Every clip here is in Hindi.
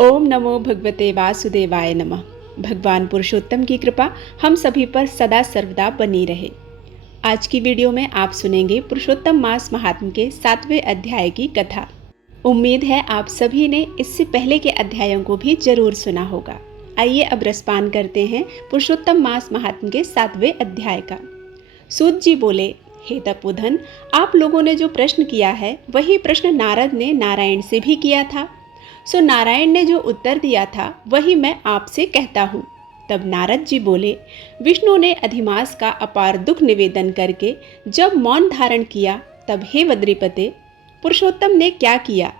ओम नमो भगवते वासुदेवाय नमः। भगवान पुरुषोत्तम की कृपा हम सभी पर सदा सर्वदा बनी रहे। आज की वीडियो में आप सुनेंगे पुरुषोत्तम मास महात्म्य के 7वें अध्याय की कथा। उम्मीद है आप सभी ने इससे पहले के अध्यायों को भी जरूर सुना होगा। आइए अब रसपान करते हैं पुरुषोत्तम मास महात्म्य के 7वें अध्याय का। सूत जी बोले, हे तपोधन, आप लोगों ने जो प्रश्न किया है वही प्रश्न नारद ने नारायण से भी किया था। सो नारायण ने जो उत्तर दिया था वही मैं आपसे कहता हूँ। तब नारद जी बोले, विष्णु ने अधिमास का अपार दुख निवेदन करके जब मौन धारण किया तब हे वद्रीपते, पुरुषोत्तम ने क्या किया,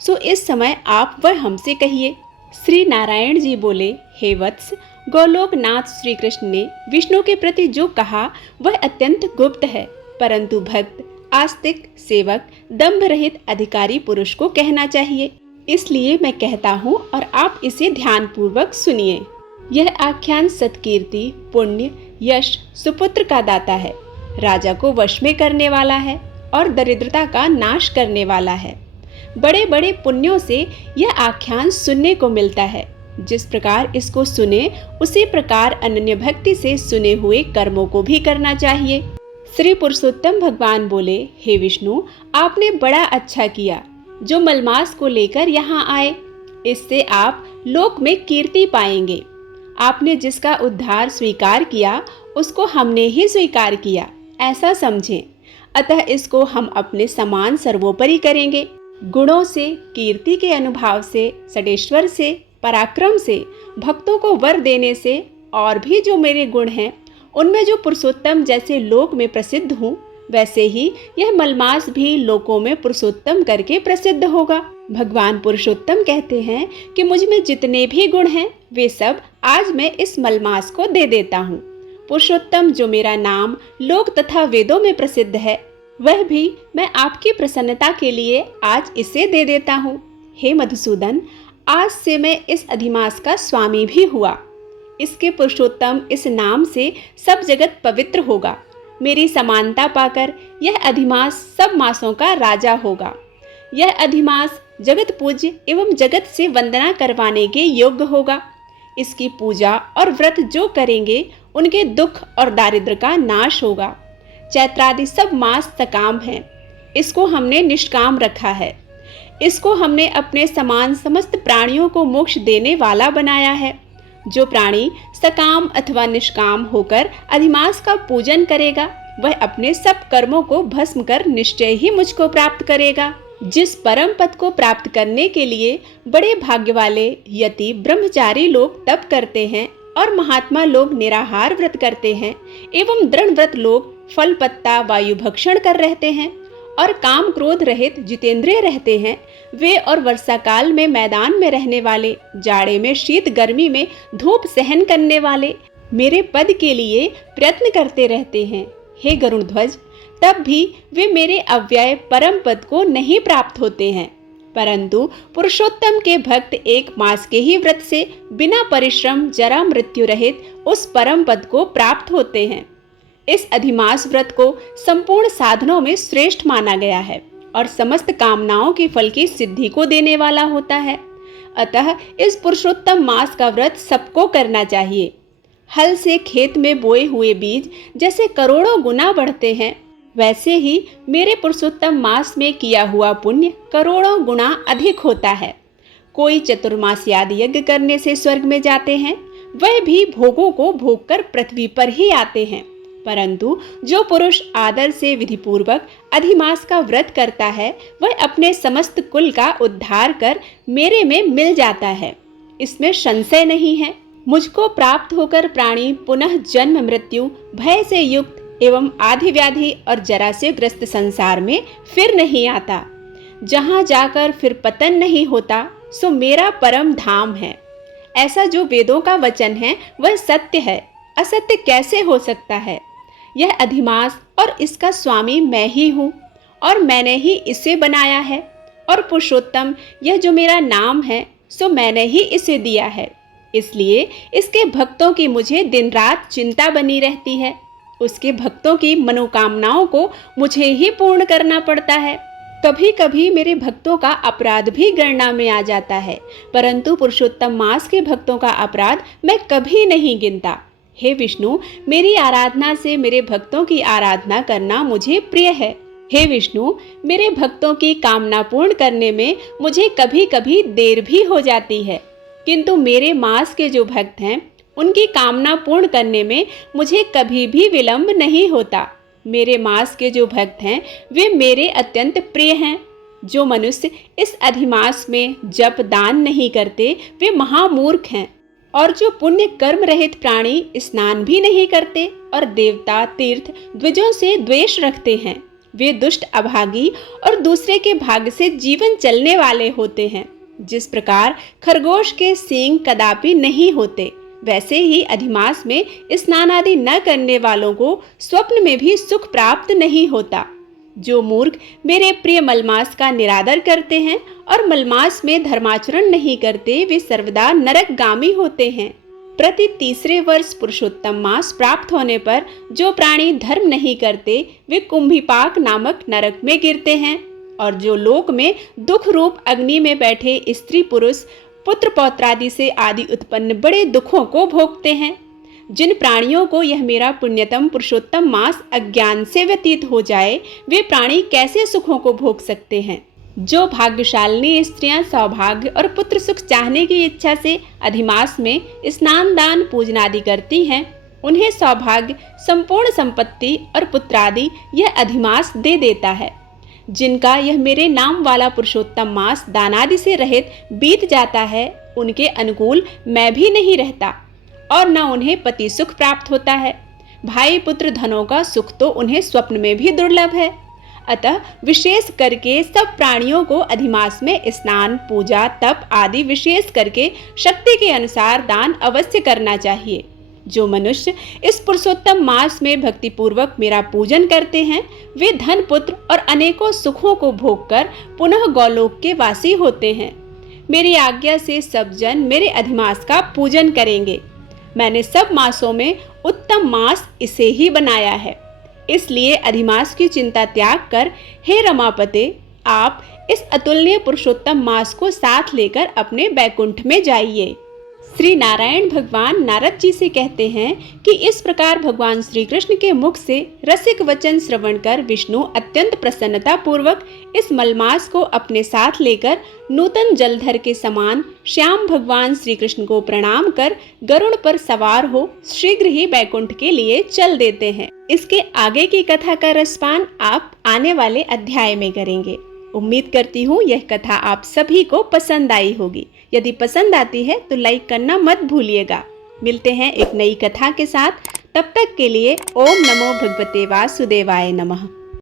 सो इस समय आप वह हमसे कहिए। श्री नारायण जी बोले, हे वत्स, गोलोक नाथ श्री कृष्ण ने विष्णु के प्रति जो कहा वह अत्यंत गुप्त है, परंतु भक्त, आस्तिक, सेवक, दंभ रहित अधिकारी पुरुष को कहना चाहिए। इसलिए मैं कहता हूँ और आप इसे ध्यान पूर्वक सुनिए। यह आख्यान सत्कीर्ति, पुण्य, यश, सुपुत्र का दाता है, राजा को वश में करने वाला है और दरिद्रता का नाश करने वाला है। बड़े बड़े पुण्यों से यह आख्यान सुनने को मिलता है। जिस प्रकार इसको सुने उसी प्रकार अनन्य भक्ति से सुने हुए कर्मों को भी करना चाहिए। श्री पुरुषोत्तम भगवान बोले, हे विष्णु, आपने बड़ा अच्छा किया जो मलमास को लेकर यहाँ आए। इससे आप लोक में कीर्ति पाएंगे। आपने जिसका उद्धार स्वीकार किया उसको हमने ही स्वीकार किया, ऐसा समझें। अतः इसको हम अपने समान सर्वोपरि करेंगे। गुणों से, कीर्ति के अनुभाव से, षडेश्वर से, पराक्रम से, भक्तों को वर देने से और भी जो मेरे गुण हैं, उनमें जो पुरुषोत्तम जैसे लोक में प्रसिद्ध हूँ, वैसे ही यह मलमास भी लोकों में पुरुषोत्तम करके प्रसिद्ध होगा। भगवान पुरुषोत्तम कहते हैं कि मुझ में जितने भी गुण हैं वे सब आज मैं इस मलमास को दे देता हूँ। पुरुषोत्तम जो मेरा नाम लोक तथा वेदों में प्रसिद्ध है, वह भी मैं आपकी प्रसन्नता के लिए आज इसे दे देता हूँ। हे मधुसूदन, आज से मैं इस अधिमास का स्वामी भी हुआ। इसके पुरुषोत्तम इस नाम से सब जगत पवित्र होगा। मेरी समानता पाकर यह अधिमास सब मासों का राजा होगा। यह अधिमास जगत पूज्य एवं जगत से वंदना करवाने के योग्य होगा। इसकी पूजा और व्रत जो करेंगे उनके दुख और दारिद्र्य का नाश होगा। चैत्रादि सब मास सकाम हैं, इसको हमने निष्काम रखा है। इसको हमने अपने समान समस्त प्राणियों को मोक्ष देने वाला बनाया है। जो प्राणी सकाम अथवा निष्काम होकर अधिमास का पूजन करेगा वह अपने सब कर्मों को भस्म कर निश्चय ही मुझको प्राप्त करेगा। जिस परम पद को प्राप्त करने के लिए बड़े भाग्य वाले यति ब्रह्मचारी लोग तप करते हैं और महात्मा लोग निराहार व्रत करते हैं एवं दृढ़ व्रत लोग फल पत्ता वायु भक्षण कर रहते हैं और काम क्रोध रहित जितेंद्रिय रहते हैं, वे और वर्षा काल में मैदान में रहने वाले, जाड़े में शीत गर्मी में धूप सहन करने वाले मेरे पद के लिए प्रयत्न करते रहते हैं। हे गरुड़ ध्वज, तब भी वे मेरे अव्यय परम पद को नहीं प्राप्त होते हैं, परंतु पुरुषोत्तम के भक्त एक मास के ही व्रत से बिना परिश्रम जरा मृत्यु रहित उस परम पद को प्राप्त होते हैं। इस अधिमास व्रत को संपूर्ण साधनों में श्रेष्ठ माना गया है और समस्त कामनाओं के फल की सिद्धि को देने वाला होता है। अतः इस पुरुषोत्तम मास का व्रत सबको करना चाहिए। हल से खेत में बोए हुए बीज जैसे करोड़ों गुना बढ़ते हैं, वैसे ही मेरे पुरुषोत्तम मास में किया हुआ पुण्य करोड़ों गुना अधिक होता है। कोई चतुर्मास्यादि यज्ञ करने से स्वर्ग में जाते हैं, वह भी भोगों को भोग कर पृथ्वी पर ही आते हैं, परंतु जो पुरुष आदर से विधिपूर्वक अधिमास का व्रत करता है वह अपने समस्त कुल का उद्धार कर मेरे में मिल जाता है। इसमें संशय नहीं है। मुझको प्राप्त होकर प्राणी पुनः जन्म मृत्यु भय से युक्त एवं आधि व्याधि और जरा से ग्रस्त संसार में फिर नहीं आता। जहाँ जाकर फिर पतन नहीं होता, सो मेरा परम धाम है। ऐसा जो वेदों का वचन है वह सत्य है, असत्य कैसे हो सकता है। यह अधिमास और इसका स्वामी मैं ही हूँ और मैंने ही इसे बनाया है। और पुरुषोत्तम यह जो मेरा नाम है सो मैंने ही इसे दिया है। इसलिए इसके भक्तों की मुझे दिन रात चिंता बनी रहती है। उसके भक्तों की मनोकामनाओं को मुझे ही पूर्ण करना पड़ता है। कभी कभी मेरे भक्तों का अपराध भी गणना में आ जाता है, परंतु पुरुषोत्तम मास के भक्तों का अपराध मैं कभी नहीं गिनता। हे विष्णु, मेरी आराधना से मेरे भक्तों की आराधना करना मुझे प्रिय है। हे विष्णु, मेरे भक्तों की कामना पूर्ण करने में मुझे कभी कभी देर भी हो जाती है, किंतु मेरे मास के जो भक्त हैं उनकी कामना पूर्ण करने में मुझे कभी भी विलंब नहीं होता। मेरे मास के जो भक्त हैं वे मेरे अत्यंत प्रिय हैं। जो मनुष्य इस अधिमास में जप दान नहीं करते वे महामूर्ख हैं, और जो पुण्य कर्म रहित प्राणी स्नान भी नहीं करते और देवता तीर्थ द्विजों से द्वेष रखते हैं, वे दुष्ट अभागी और दूसरे के भाग्य से जीवन चलने वाले होते हैं। जिस प्रकार खरगोश के सींग कदापि नहीं होते, वैसे ही अधिमास में स्नान आदि न करने वालों को स्वप्न में भी सुख प्राप्त नहीं होता। जो मूर्ख मेरे प्रिय मलमास का निरादर करते हैं और मलमास में धर्माचरण नहीं करते, वे सर्वदा नरकगामी होते हैं। प्रति तीसरे वर्ष पुरुषोत्तम मास प्राप्त होने पर जो प्राणी धर्म नहीं करते वे कुंभीपाक नामक नरक में गिरते हैं, और जो लोक में दुख रूप अग्नि में बैठे स्त्री पुरुष पुत्र पौत्रादि से आदि उत्पन्न बड़े दुखों को भोगते हैं। जिन प्राणियों को यह मेरा पुण्यतम पुरुषोत्तम मास अज्ञान से व्यतीत हो जाए, वे प्राणी कैसे सुखों को भोग सकते हैं। जो भाग्यशालिनी स्त्रियां सौभाग्य और पुत्र सुख चाहने की इच्छा से अधिमास में स्नान दान पूजन आदि करती हैं, उन्हें सौभाग्य संपूर्ण संपत्ति और पुत्रादि यह अधिमास दे देता है। जिनका यह मेरे नाम वाला पुरुषोत्तम मास दानादि से रहित बीत जाता है, उनके अनुकूल मैं भी नहीं रहता और न उन्हें पति सुख प्राप्त होता है। भाई पुत्र धनों का सुख तो उन्हें स्वप्न में भी दुर्लभ है। अतः विशेष करके सब प्राणियों को अधिमास में स्नान पूजा तप आदि विशेष करके शक्ति के अनुसार दान अवश्य करना चाहिए। जो मनुष्य इस पुरुषोत्तम मास में भक्ति पूर्वक मेरा पूजन करते हैं, वे धन पुत्र और अनेकों सुखों को भोगकर पुनः गौलोक के वासी होते हैं। मेरी आज्ञा से सब जन मेरे अधिमास का पूजन करेंगे। मैंने सब मासों में उत्तम मास इसे ही बनाया है, इसलिए अधिमास की चिंता त्याग कर हे रमापते, आप इस अतुलनीय पुरुषोत्तम मास को साथ लेकर अपने बैकुंठ में जाइए। श्री नारायण भगवान नारद जी से कहते हैं कि इस प्रकार भगवान श्री कृष्ण के मुख से रसिक वचन श्रवण कर विष्णु अत्यंत प्रसन्नता पूर्वक इस मलमास को अपने साथ लेकर नूतन जलधर के समान श्याम भगवान श्री कृष्ण को प्रणाम कर गरुड़ पर सवार हो शीघ्र ही बैकुंठ के लिए चल देते हैं। इसके आगे की कथा का रसपान आप आने वाले अध्याय में करेंगे। उम्मीद करती हूँ यह कथा आप सभी को पसंद आई होगी। यदि पसंद आती है तो लाइक करना मत भूलिएगा। मिलते हैं एक नई कथा के साथ, तब तक के लिए ओम नमो भगवते वासुदेवाय नमः।